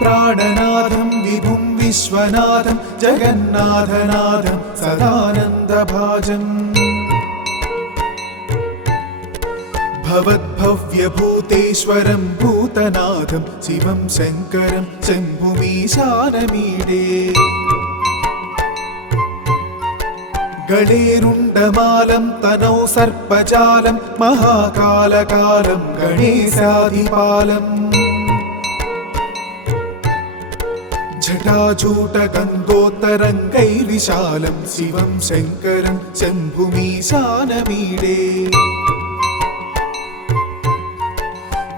प्राणनाथं विभुं विश्वनाथं जगन्नाथनाथं सदानन्दभाजम् भवद्भव्यभूतेश्वरं भूतनाथं शिवं शङ्करं शम्भुमीशानमीडे गणेरुण्डमालं तनौ सर्पजालं महाकालकालं गणेशाधिपालम् जटाजूटगङ्गोत्तरङ्गैर्विशालं शिवं शङ्करं शम्भुमीशानमीडे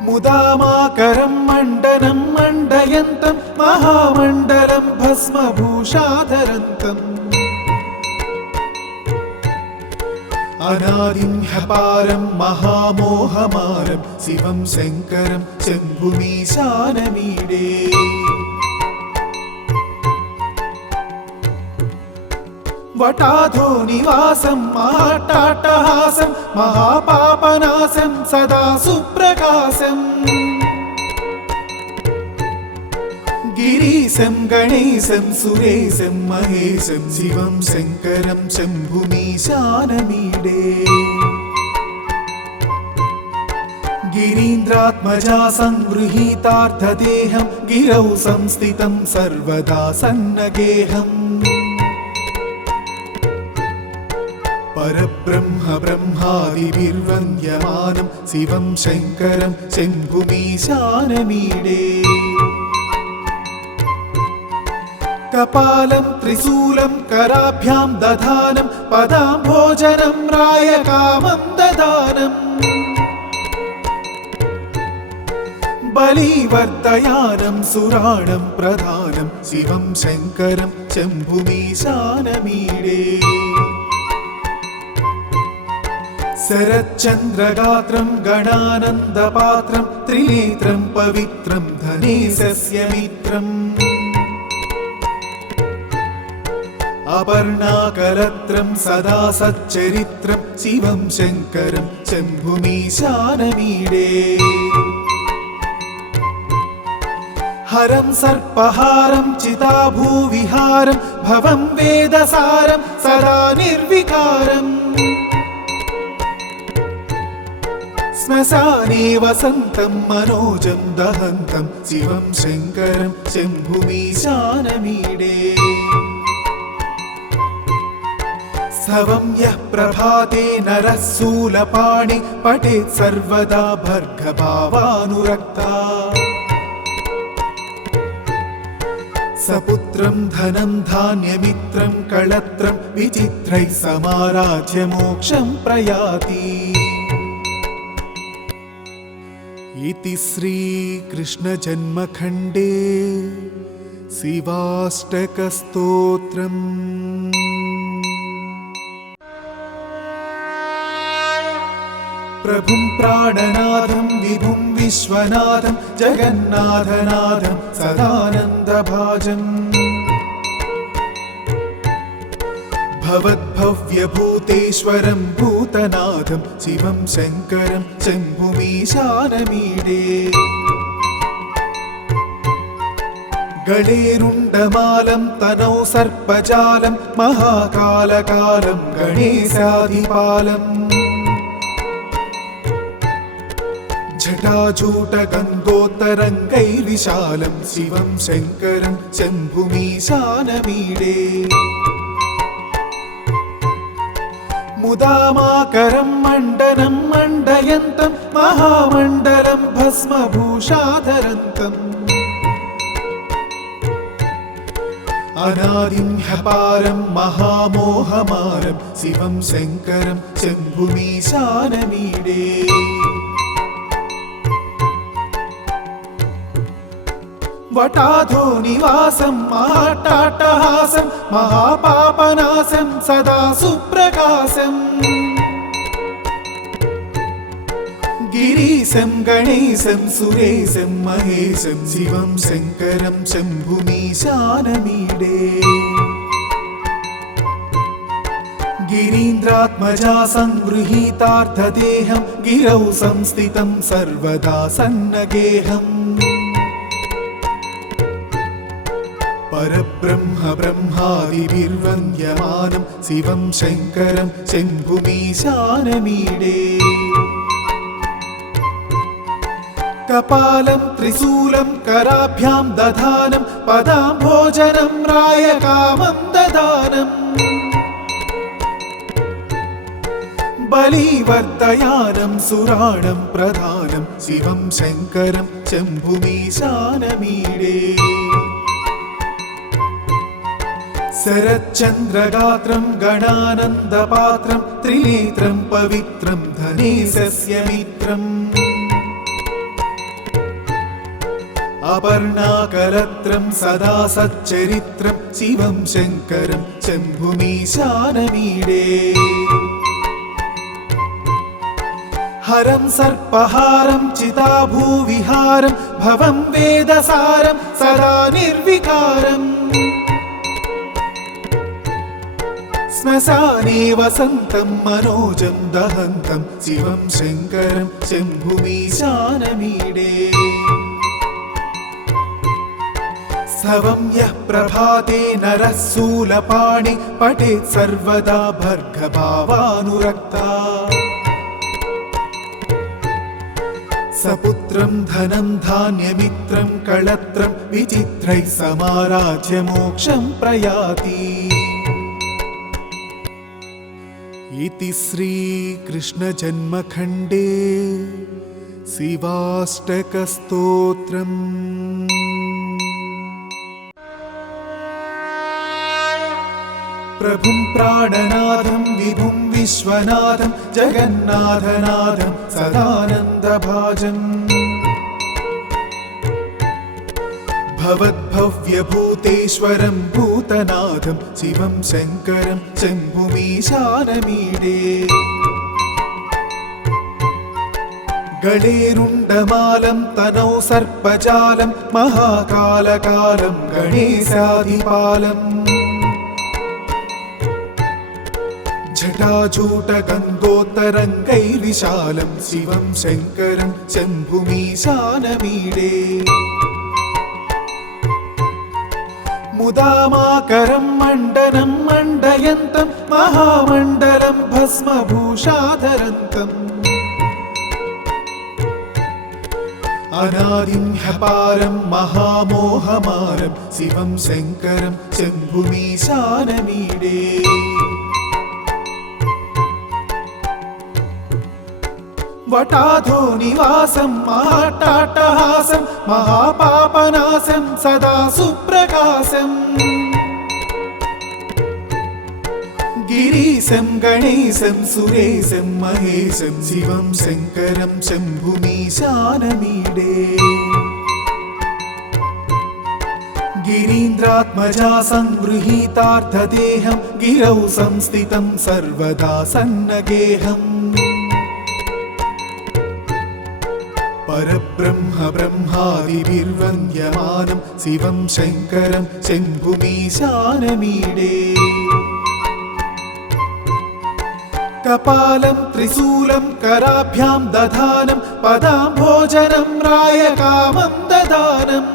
मुदामाकरं मण्डनं मण्डयन्तं महामण्डलं भस्मभूषाधरन्तम् अनादिं ह्यपारं महामोहमारं शिवं शङ्करं शम्भुमीशानमीडे वटाधो निवासं महाट्टाट्टहासं महापापनाशं सदा सुप्रकाशं गिरीशं गणेशं सुरेशं महेशं शिवं शङ्करं शम्भुमीशानमीडे गिरीन्द्रात्मजा संगृहीतार्थदेहं गिरौ संस्थितं सर्वदा सन्नगेहम् परब्रह्म ब्रह्मादिभिर्वन्द्यमानं शिवं शङ्करं शम्भुमीशानमीडे कपालं त्रिशूलं कराभ्यां दधानं पदाम्भोजनं रायकामं ददानम् बलिवर्धयानं सुराणं प्रधानं शिवं शङ्करं शम्भुमीशानमीडे शरच्चन्द्रगात्रं गणानन्दपात्रं त्रिनेत्रं पवित्रं धनेशस्य मित्रम् अपर्णाकलत्रं सदा सच्चरित्रं शिवं शङ्करं शम्भुमीशानमीडे हरं सर्पहारं चिताभूविहारं भवं वेदसारं सदा निर्विकारम् श्मशाने वसन्तं मनोजं दहन्तं शिवं शङ्करं शम्भुमीशानमीडे स्तवं यः प्रभाते नरः शूलपाणि पठेत् सर्वदा भर्गभावानुरक्ता सपुत्रं धनं धान्यमित्रं कळत्रं विचित्रैः समाराध्य मोक्षं प्रयाति इति श्रीकृष्णजन्मखण्डे शिवाष्टकस्तोत्रम्। प्रभुं प्राणनाथं विभुं विश्वनाथं जगन्नाथनाथं सदानन्दभाजम् भवद्भव्यभूतेश्वरं भूतनाथं शिवं शङ्करं शम्भुमीशानमीडे गणेरुण्डमालं तनौ सर्पजालं महाकालकालं गणेशाधिपालम् जटाजूटगङ्गोत्तरङ्गैर्विशालं शिवं शङ्करं शम्भुमीशानमीडे मुदामाकरं मण्डनं मण्डयन्तं महामण्डलं भस्मभूषाधरन्तम् अनादिं ह्यपारं महामोहमारं शिवं शङ्करं शम्भुमीशानमीडे वटाधो निवासं महाट्टाट्टहासं महापापनाशं सदा सुप्रकाशम् गिरीशं गणेशं सुरेशं महेशं शिवं शङ्करं शम्भुमीशानमीडे गिरीन्द्रात्मजा संगृहीतार्थदेहं गिरौ संस्थितं सर्वदा सन्नगेहम् परब्रह्म ब्रह्मादिभिर्वन्द्यमानं शिवं शङ्करं शम्भुमीशानमीडे कपालं त्रिशूलं कराभ्यां दधानं पदाम्भोजनं रायकामं ददानम् बलिवर्धयानं सुराणं प्रधानं शिवं शङ्करं शम्भुमीशानमीडे शरच्चन्द्रगात्रं गणानन्दपात्रं त्रिनेत्रं पवित्रं धनेशस्य मित्रम् अपर्णाकलत्रं सदा सच्चरित्रं शिवं शङ्करं शम्भुमीशानमीडे हरं सर्पहारं चिताभूविहारं भवं वेदसारं सदा निर्विकारम् श्मशाने वसन्तं मनोजं दहन्तं शिवं शङ्करं शम्भुमीशानमीडे स्तवं यः प्रभाते नरः शूलपाणि पठेत् सर्वदा भर्गभावानुरक्ता सपुत्रं धनं धान्यमित्रं कळत्रं विचित्रैः समाराज्य मोक्षं प्रयाति इति श्रीकृष्णजन्मखण्डे शिवाष्टकस्तोत्रम् प्रभुं प्राणनाथं विभुं विश्वनाथं जगन्नाथनाथं सदानन्दभाजम् भवद्भव्यभूतेश्वरं भूतनाथं शिवं शङ्करं शम्भुमीशानमीडे गणेरुण्डमालं तनौ सर्पजालं महाकालकालं गणेशाधिपालम् जटाजूटगन्धोत्तरङ्गैर्विशालं शिवं शङ्करं शम्भुमीशानमीडे मुदामाकरं मण्डनं मण्डयन्तं महामण्डलं भस्मभूषाधरन्तम् अनादिं ह्यपारं महामोहमारं शिवं शङ्करं शम्भुमीशानमीडे वटाधो निवासं महाट्टाट्टहासं महापापनाशं सदा सुप्रकाशम् गिरीशं गणेशं सुरेशं महेशं शिवं शङ्करं शम्भुमीशानमीडे गिरीन्द्रात्मजा संगृहीतार्थदेहं गिरौ संस्थितं सर्वदा सन्नगेहम् परब्रह्म ब्रह्मादिभिर्वन्द्यमानं शिवं शङ्करं शम्भुमीशानमीडे कपालं त्रिशूलं कराभ्यां दधानं पदाम्भोजनं रायकामं ददानम्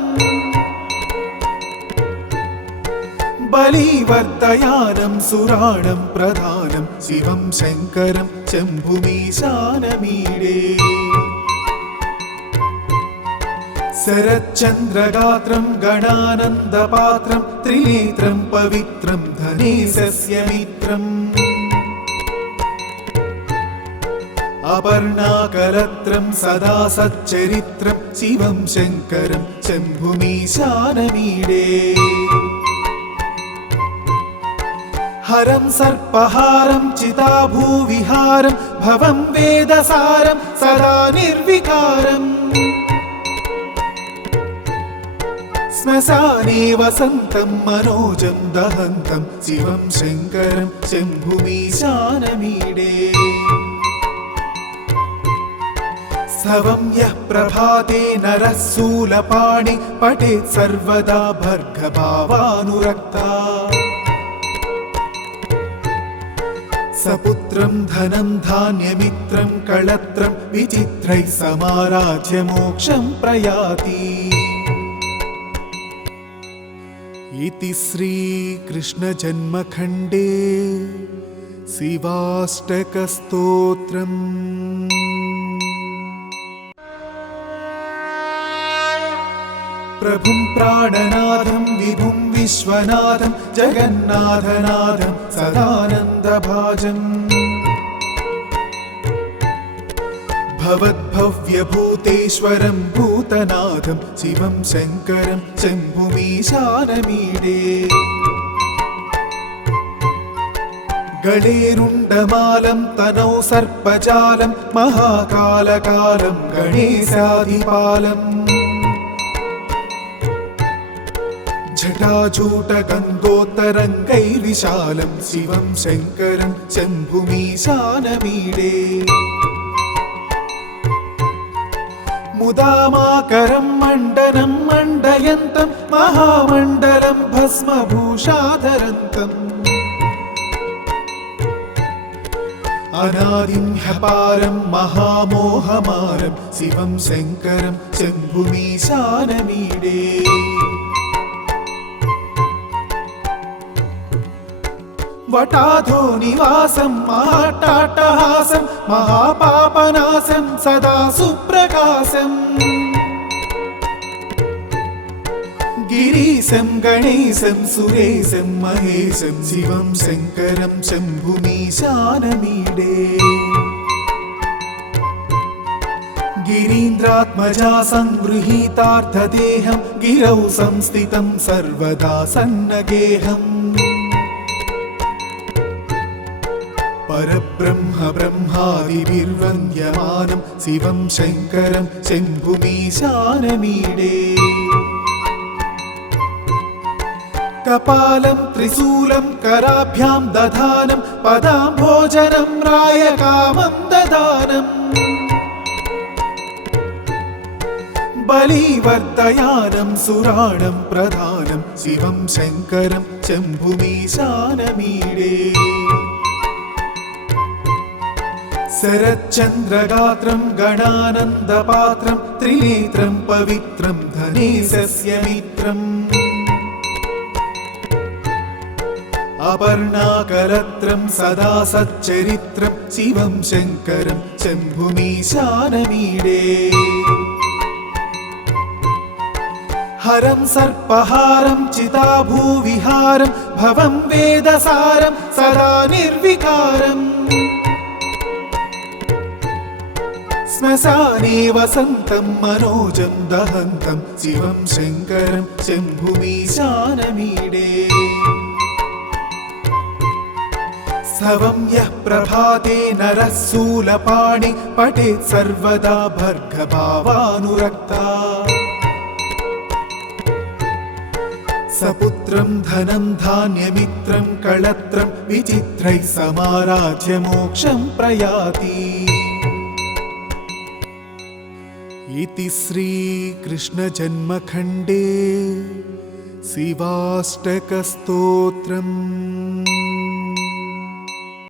बलिवर्धयानं सुराणं प्रधानं शिवं शङ्करं शम्भुमीशानमीडे शरच्चन्द्रगात्रं गणानन्दपात्रं त्रिनेत्रं पवित्रं धनेशस्य मित्रम् अपर्णाकलत्रं सदा सच्चरित्रं शिवं शङ्करं शम्भुमीशानमीडे हरं सर्पहारं चिताभूविहारं भवं वेदसारं सदा निर्विकारम् श्मशाने वसन्तं मनोजं दहन्तं शिवं शङ्करं शम्भुमीशानमीडे स्तवं यः प्रभाते नरः शूलपाणि पठेत् सर्वदा भर्गभावानुरक्ता सपुत्रं धनं धान्यमित्रं कळत्रं विचित्रैः समाराज्य मोक्षं प्रयाति इति श्रीकृष्णजन्मखण्डे शिवाष्टकस्तोत्रम्। प्रभुं प्राणनाथं विभुं विश्वनाथं जगन्नाथनाथं सदानन्दभाजम् भवद्भव्यभूतेश्वरं भूतनाथं शिवं शङ्करं शम्भुमीशानमीडे गणेरुण्डमालं तनौ सर्पजालं महाकालकालं गणेशाधिपालम् जटाजूटगङ्गोत्तरङ्गैर्विशालं शिवं शङ्करं शम्भुमीशानमीडे मुदामाकरं मण्डनं मण्डयन्तं महामण्डलं भस्मभूषाधरन्तम् अनादिं ह्यपारं महामोहमारं शिवं शङ्करं शम्भुमीशानमीडे वटाधो निवासं महाट्टाट्टहासं महापापनाशं सदा सुप्रकाशम् गिरीशं गणेशं सुरेशं महेशं शिवं शङ्करं शम्भुमीशानमीडे गिरीन्द्रात्मजा संगृहीतार्थदेहं गिरौ संस्थितं सर्वदा सन्नगेहम् परब्रह्म ब्रह्मादिभिर्वन्द्यमानं शिवं शङ्करं शम्भुमीशानमीडे कपालं त्रिशूलं कराभ्यां दधानं पदाम्भोजनं रायकामं ददानम् बलिवर्धयानं सुराणं प्रधानं शिवं शङ्करं शम्भुमीशानमीडे शरच्चन्द्रगात्रं गणानन्दपात्रं त्रिनेत्रं पवित्रं धनेशस्य मित्रम् अपर्णाकलत्रं सदा सच्चरित्रं शिवं शङ्करं शम्भुमीशानमीडे हरं सर्पहारं चिताभूविहारं भवं वेदसारं सदा निर्विकारम् श्मशाने वसन्तं मनोजं दहन्तं शिवं शङ्करं शम्भुमीशानमीडे स्तवं यः प्रभाते नरः शूलपाणि पठेत् सर्वदा भर्गभावानुरक्ता सपुत्रं धनं धान्यमित्रं कळत्रं विचित्रैः समाराध्य मोक्षं प्रयाति। इति श्रीकृष्णजन्मखण्डे शिवाष्टकस्तोत्रम्।